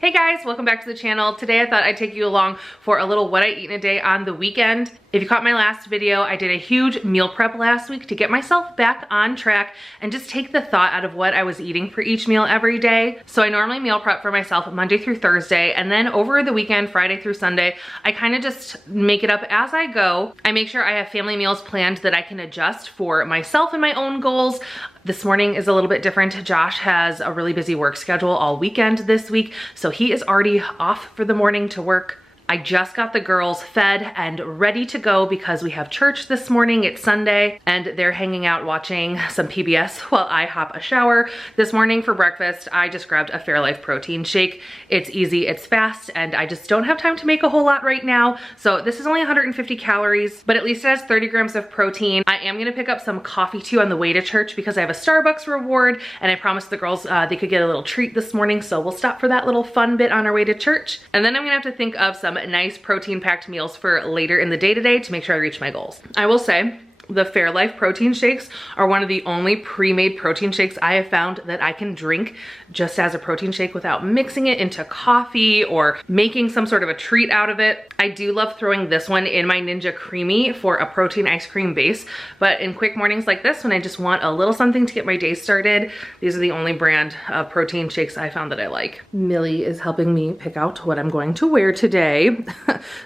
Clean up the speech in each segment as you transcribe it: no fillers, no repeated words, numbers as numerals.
Hey guys, welcome back to the channel. Today I thought I'd take you along for a little what I eat in a day on the weekend. If you caught my last video, I did a huge meal prep last week to get myself back on track and just take the thought out of what I was eating for each meal every day. So I normally meal prep for myself Monday through Thursday, and then over the weekend, Friday through Sunday, I kind of just make it up as I go. I make sure I have family meals planned that I can adjust for myself and my own goals. This morning is a little bit different. Josh has a really busy work schedule all weekend this week, so he is already off for the morning to work. I just got the girls fed and ready to go because we have church this morning. It's Sunday and they're hanging out watching some PBS while I hop a shower. This morning for breakfast, I just grabbed a Fairlife protein shake. It's easy, it's fast, and I just don't have time to make a whole lot right now. So this is only 150 calories, but at least it has 30 grams of protein. I am gonna pick up some coffee too on the way to church because I have a Starbucks reward, and I promised the girls they could get a little treat this morning, so we'll stop for that little fun bit on our way to church. And then I'm gonna have to think of some nice protein packed meals for later in the day today to make sure I reach my goals. I will say the Fairlife protein shakes are one of the only pre-made protein shakes I have found that I can drink just as a protein shake without mixing it into coffee or making some sort of a treat out of it. I do love throwing this one in my Ninja Creami for a protein ice cream base, but in quick mornings like this, when I just want a little something to get my day started, these are the only brand of protein shakes I found that I like. Millie is helping me pick out what I'm going to wear today.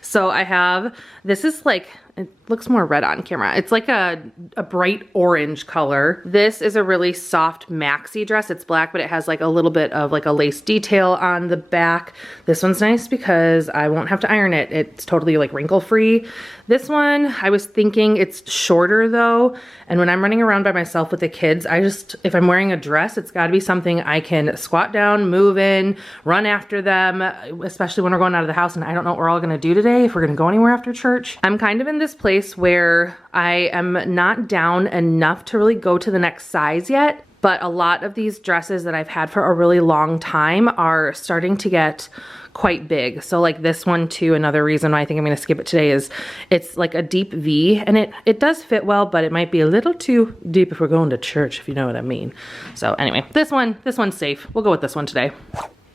So I have, this is like, it looks more red on camera. It's like a bright orange color. This is a really soft maxi dress. It's black, but it has like a little bit of like a lace detail on the back. This one's nice because I won't have to iron it. It's totally like wrinkle free. This one, I was thinking it's shorter though. And when I'm running around by myself with the kids, if I'm wearing a dress, it's gotta be something I can squat down, move in, run after them, especially when we're going out of the house and I don't know what we're all gonna do today, if we're gonna go anywhere after church. I'm kind of in this place where I am not down enough to really go to the next size yet, but a lot of these dresses that I've had for a really long time are starting to get quite big. So like this one too, another reason why I think I'm gonna skip it today is it's like a deep V, and it does fit well, but it might be a little too deep if we're going to church, if you know what I mean. So anyway, this one's safe. We'll go with this one today.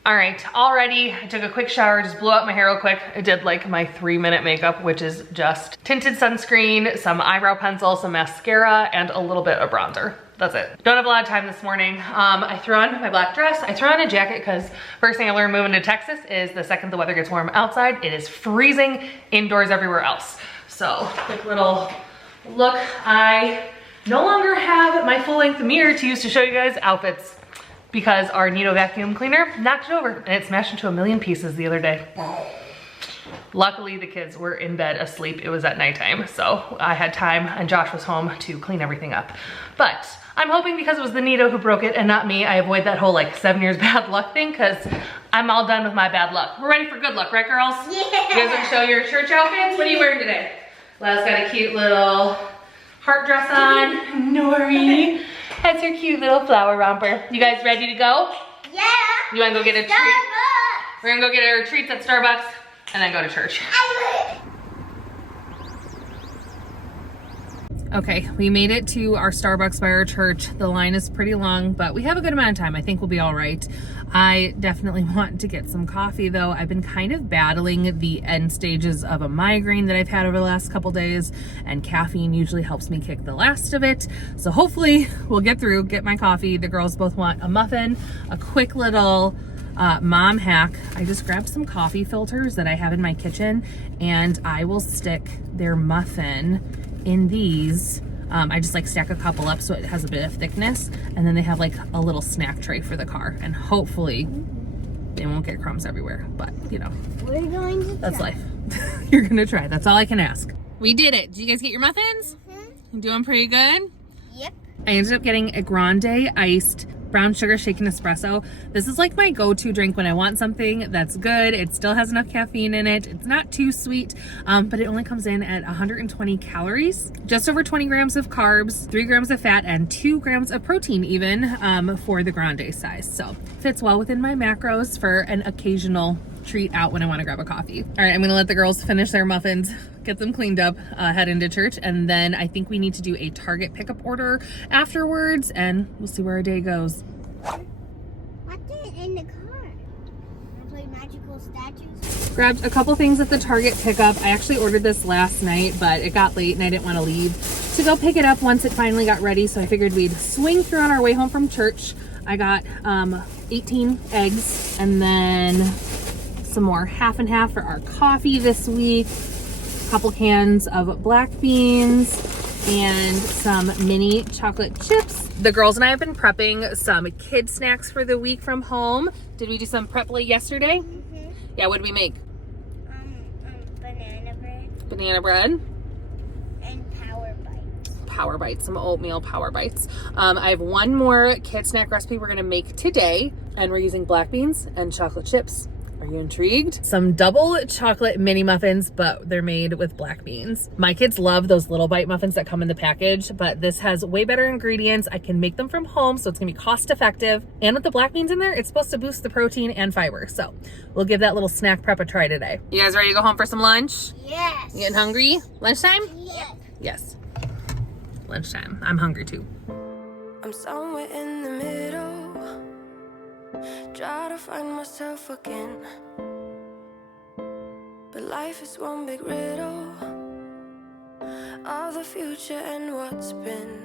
All right, all ready. I took a quick shower, just blew out my hair real quick. I did like my 3-minute makeup, which is just tinted sunscreen, some eyebrow pencil, some mascara, and a little bit of bronzer. That's it. Don't have a lot of time this morning. I threw on my black dress. I threw on a jacket because first thing I learned moving to Texas is the second the weather gets warm outside, it is freezing indoors everywhere else. So quick little look. I no longer have my full length mirror to use to show you guys outfits because our Neato vacuum cleaner knocked it over and it smashed into a million pieces the other day. Luckily, the kids were in bed asleep. It was at nighttime, so I had time and Josh was home to clean everything up. But I'm hoping because it was the Neato who broke it and not me, I avoid that whole like 7 years bad luck thing because I'm all done with my bad luck. We're ready for good luck, right girls? Yeah. You guys want to show your church outfits? What are you wearing today? Lella's got a cute little heart dress on. Nori has her cute little flower romper. You guys ready to go? Yeah. You wanna go get a treat? Starbucks. We're gonna go get our treats at Starbucks and then go to church. Okay, we made it to our Starbucks by our church. The line is pretty long, but we have a good amount of time. I think we'll be all right. I definitely want to get some coffee though. I've been kind of battling the end stages of a migraine that I've had over the last couple days, and caffeine usually helps me kick the last of it. So hopefully we'll get through, get my coffee. The girls both want a muffin, a quick little mom hack. I just grabbed some coffee filters that I have in my kitchen and I will stick their muffin in these. I just like stack a couple up so it has a bit of thickness, and then they have like a little snack tray for the car, and hopefully they won't get crumbs everywhere, but you know, We're going to that's try. life. You're gonna try, that's all I can ask. We did it. Did you guys get your muffins? You doing pretty good? Yep. I ended up getting a grande iced brown sugar shaken espresso. This is like my go-to drink when I want something that's good. It still has enough caffeine in it. It's not too sweet, but it only comes in at 120 calories, just over 20 grams of carbs, 3 grams of fat, and 2 grams of protein even for the grande size. So fits well within my macros for an occasional treat out when I want to grab a coffee. All right, I'm gonna let the girls finish their muffins, get them cleaned up, head into church, and then I think we need to do a Target pickup order afterwards, and we'll see where our day goes. What's in the car? Wanna play magical statues. Grabbed a couple things at the Target pickup. I actually ordered this last night, but it got late and I didn't want to leave to go pick it up once it finally got ready. So I figured we'd swing through on our way home from church. I got 18 eggs and then some more half and half for our coffee this week. A couple cans of black beans and some mini chocolate chips. The girls and I have been prepping some kid snacks for the week from home. Did we do some prep play yesterday? Mm-hmm. Yeah, what did we make? Banana bread. Banana bread. And Power bites, some oatmeal power bites. I have one more kid snack recipe we're gonna make today, and we're using black beans and chocolate chips. Are you intrigued? Some double chocolate mini muffins, but they're made with black beans. My kids love those little bite muffins that come in the package, but this has way better ingredients. I can make them from home, so it's gonna be cost effective. And with the black beans in there, it's supposed to boost the protein and fiber. So we'll give that little snack prep a try today. You guys ready to go home for some lunch? Yes. You getting hungry? Lunchtime? Yes. Yes. Lunchtime. I'm hungry too. I'm somewhere in the middle, try to find myself again, but life is one big riddle of the future and what's been.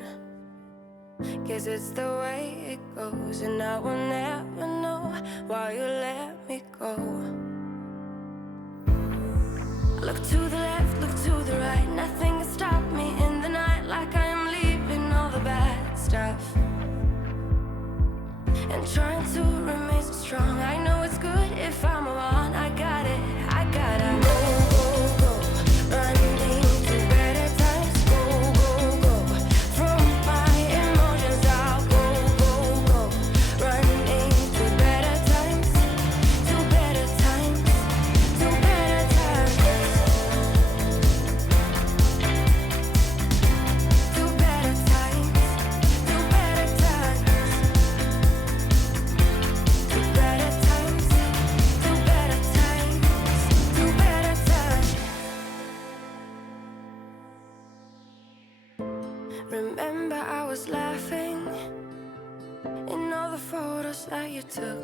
Guess it's the way it goes, and I will never know why you let me go. Look to the left, look to the right, nothing can stop me in the night, like I am leaving all the bad stuff and trying to remain so strong. I know it's good if I'm alone. I got it, I gotta go, go, go, running to better times. Go, go, go, from my emotions I'll go, go, go, running to better times, to better times, to better times, to better times, to better times. Remember I was laughing in all the photos that you took,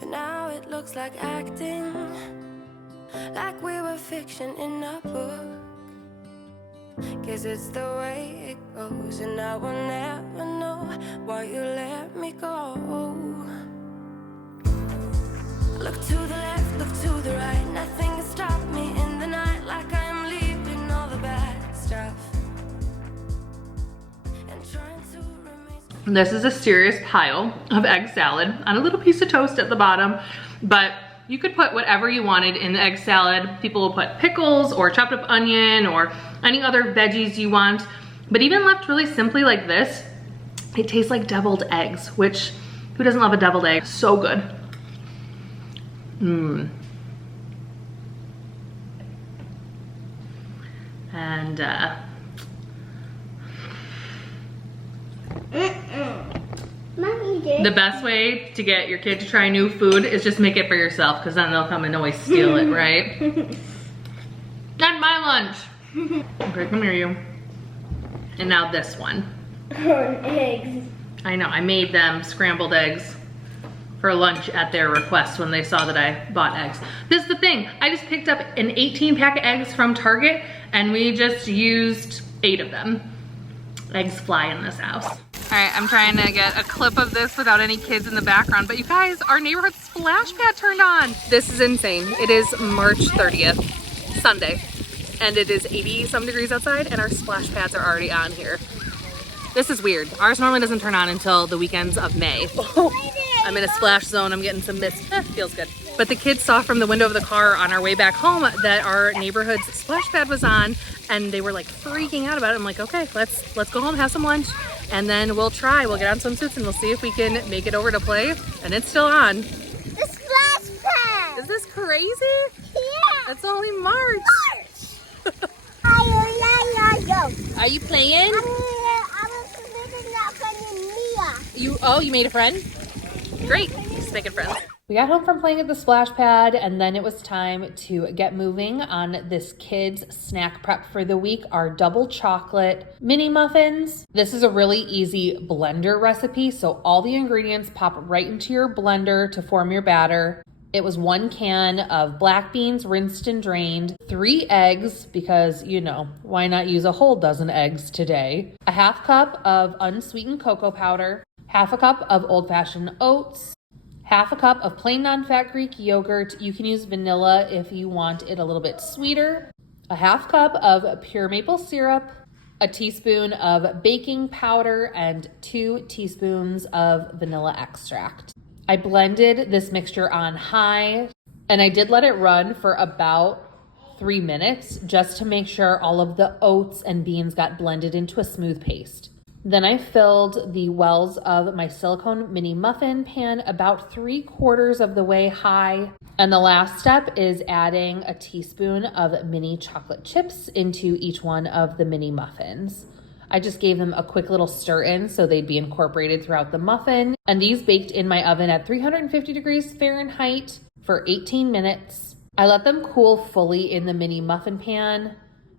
but now it looks like acting, like we were fiction in a book. Guess it's the way it goes, and I will never know why you let me go. Look to the left, look to the right, nothing can stop me in the night, like I am leaving all the bad stuff and trying to remain. This is a serious pile of egg salad on a little piece of toast at the bottom, but you could put whatever you wanted in the egg salad. People will put pickles or chopped up onion or any other veggies you want, but even left really simply like this, it tastes like deviled eggs, which who doesn't love a deviled egg? So good. And Mommy did. the best way to get your kid to try new food is just make it for yourself, because then they'll come and always steal it, right? Not my lunch. Okay, come here, you. And now this one. Eggs. I know, I made them scrambled eggs for lunch at their request when they saw that I bought eggs. This is the thing, I just picked up an 18 pack of eggs from Target and we just used 8 of them. Eggs fly in this house. All right, I'm trying to get a clip of this without any kids in the background, but you guys, our neighborhood splash pad turned on. This is insane. It is March 30th, Sunday, and it is 80 some degrees outside and our splash pads are already on here. This is weird. Ours normally doesn't turn on until the weekends of May. I'm in a splash zone, I'm getting some mist. Feels good. But the kids saw from the window of the car on our way back home that our neighborhood's splash pad was on and they were like freaking out about it. I'm like, okay, let's go home, have some lunch, and then we'll get on swimsuits and we'll see if we can make it over to play. And it's still on. The splash pad. Is this crazy? Yeah. It's only March. Are you playing? You made a friend? Great, just making friends. We got home from playing at the splash pad, and then it was time to get moving on this kids snack prep for the week, our double chocolate mini muffins. This is a really easy blender recipe, so all the ingredients pop right into your blender to form your batter. It was 1 can of black beans, rinsed and drained, 3 eggs, because, you know, why not use a whole dozen eggs today? A half cup of unsweetened cocoa powder, half a cup of old-fashioned oats, half a cup of plain non-fat Greek yogurt. You can use vanilla if you want it a little bit sweeter. A half cup of pure maple syrup, a teaspoon of baking powder, and 2 teaspoons of vanilla extract. I blended this mixture on high, and I did let it run for about 3 minutes just to make sure all of the oats and beans got blended into a smooth paste. Then I filled the wells of my silicone mini muffin pan about 3/4 of the way high. And the last step is adding a teaspoon of mini chocolate chips into each one of the mini muffins. I just gave them a quick little stir in so they'd be incorporated throughout the muffin. And these baked in my oven at 350 degrees Fahrenheit for 18 minutes. I let them cool fully in the mini muffin pan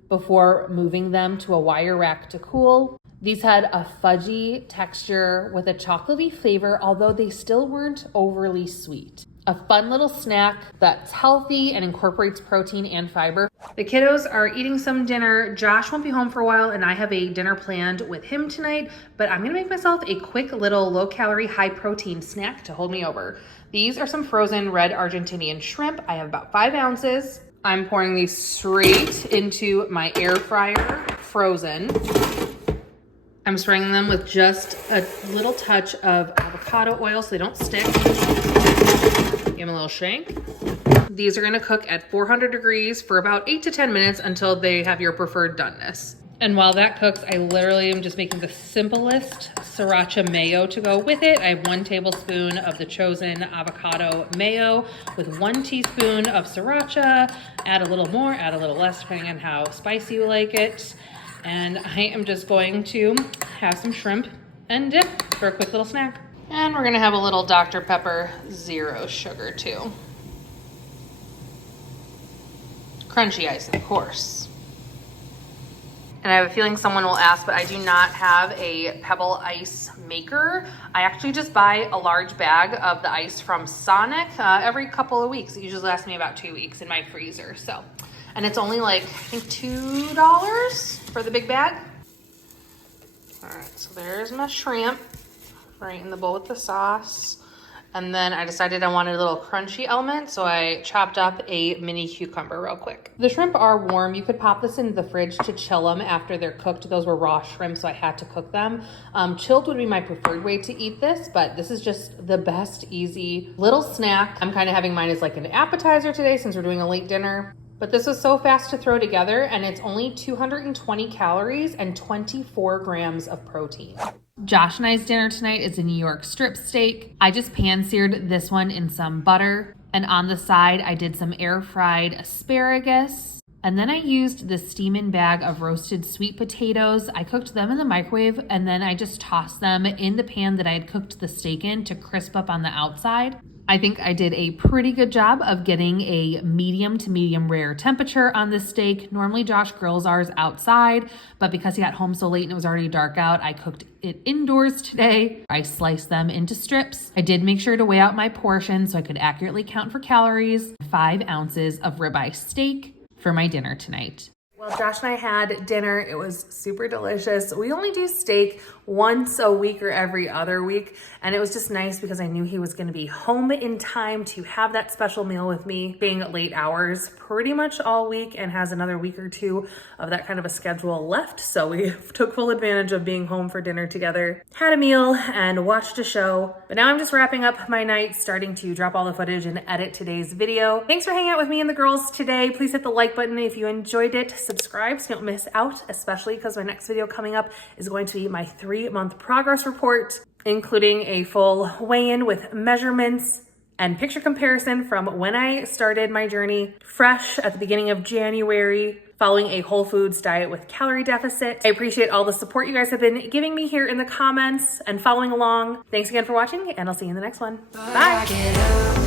before moving them to a wire rack to cool. These had a fudgy texture with a chocolatey flavor, although they still weren't overly sweet. A fun little snack that's healthy and incorporates protein and fiber. The kiddos are eating some dinner. Josh won't be home for a while, and I have a dinner planned with him tonight, but I'm gonna make myself a quick little low-calorie, high-protein snack to hold me over. These are some frozen red Argentinian shrimp. I have about 5 ounces. I'm pouring these straight into my air fryer, frozen. I'm spraying them with just a little touch of avocado oil so they don't stick. Give them a little shake. These are gonna cook at 400 degrees for about 8 to 10 minutes until they have your preferred doneness. And while that cooks, I literally am just making the simplest sriracha mayo to go with it. I have 1 tablespoon of the chosen avocado mayo with 1 teaspoon of sriracha. Add a little more, add a little less, depending on how spicy you like it. And I am just going to have some shrimp and dip for a quick little snack. And we're gonna have a little Dr. Pepper zero sugar too. Crunchy ice, of course. And I have a feeling someone will ask, but I do not have a pebble ice maker. I actually just buy a large bag of the ice from Sonic every couple of weeks. It usually lasts me about 2 weeks in my freezer, so. And it's only like, I think $2 for the big bag. All right, so there's my shrimp right in the bowl with the sauce. And then I decided I wanted a little crunchy element, so I chopped up a mini cucumber real quick. The shrimp are warm. You could pop this into the fridge to chill them after they're cooked. Those were raw shrimp, so I had to cook them. Chilled would be my preferred way to eat this, but this is just the best, easy little snack. I'm kind of having mine as like an appetizer today since we're doing a late dinner. But this was so fast to throw together, and it's only 220 calories and 24 grams of protein. Josh and I's dinner tonight is a New York strip steak. I just pan-seared this one in some butter, and on the side I did some air-fried asparagus. And then I used the steam-in bag of roasted sweet potatoes. I cooked them in the microwave, and then I just tossed them in the pan that I had cooked the steak in to crisp up on the outside. I think I did a pretty good job of getting a medium to medium rare temperature on this steak. Normally Josh grills ours outside, but because he got home so late and it was already dark out, I cooked it indoors today. I sliced them into strips. I did make sure to weigh out my portion so I could accurately count for calories. 5 ounces of ribeye steak for my dinner tonight. Well, Josh and I had dinner. It was super delicious. We only do steak once a week or every other week, and it was just nice because I knew he was going to be home in time to have that special meal with me, being late hours pretty much all week, and has another week or 2 of that kind of a schedule left. So we took full advantage of being home for dinner together, had a meal, and watched a show. But now I'm just wrapping up my night, starting to drop all the footage and edit today's video. Thanks for hanging out with me and the girls today. Please hit the like button if you enjoyed it. Subscribe so you don't miss out, especially because my next video coming up is going to be my 3-month progress report, including a full weigh-in with measurements and picture comparison from when I started my journey fresh at the beginning of January, following a whole foods diet with calorie deficit. I appreciate all the support you guys have been giving me here in the comments and following along. Thanks again for watching, and I'll see you in the next one. Bye.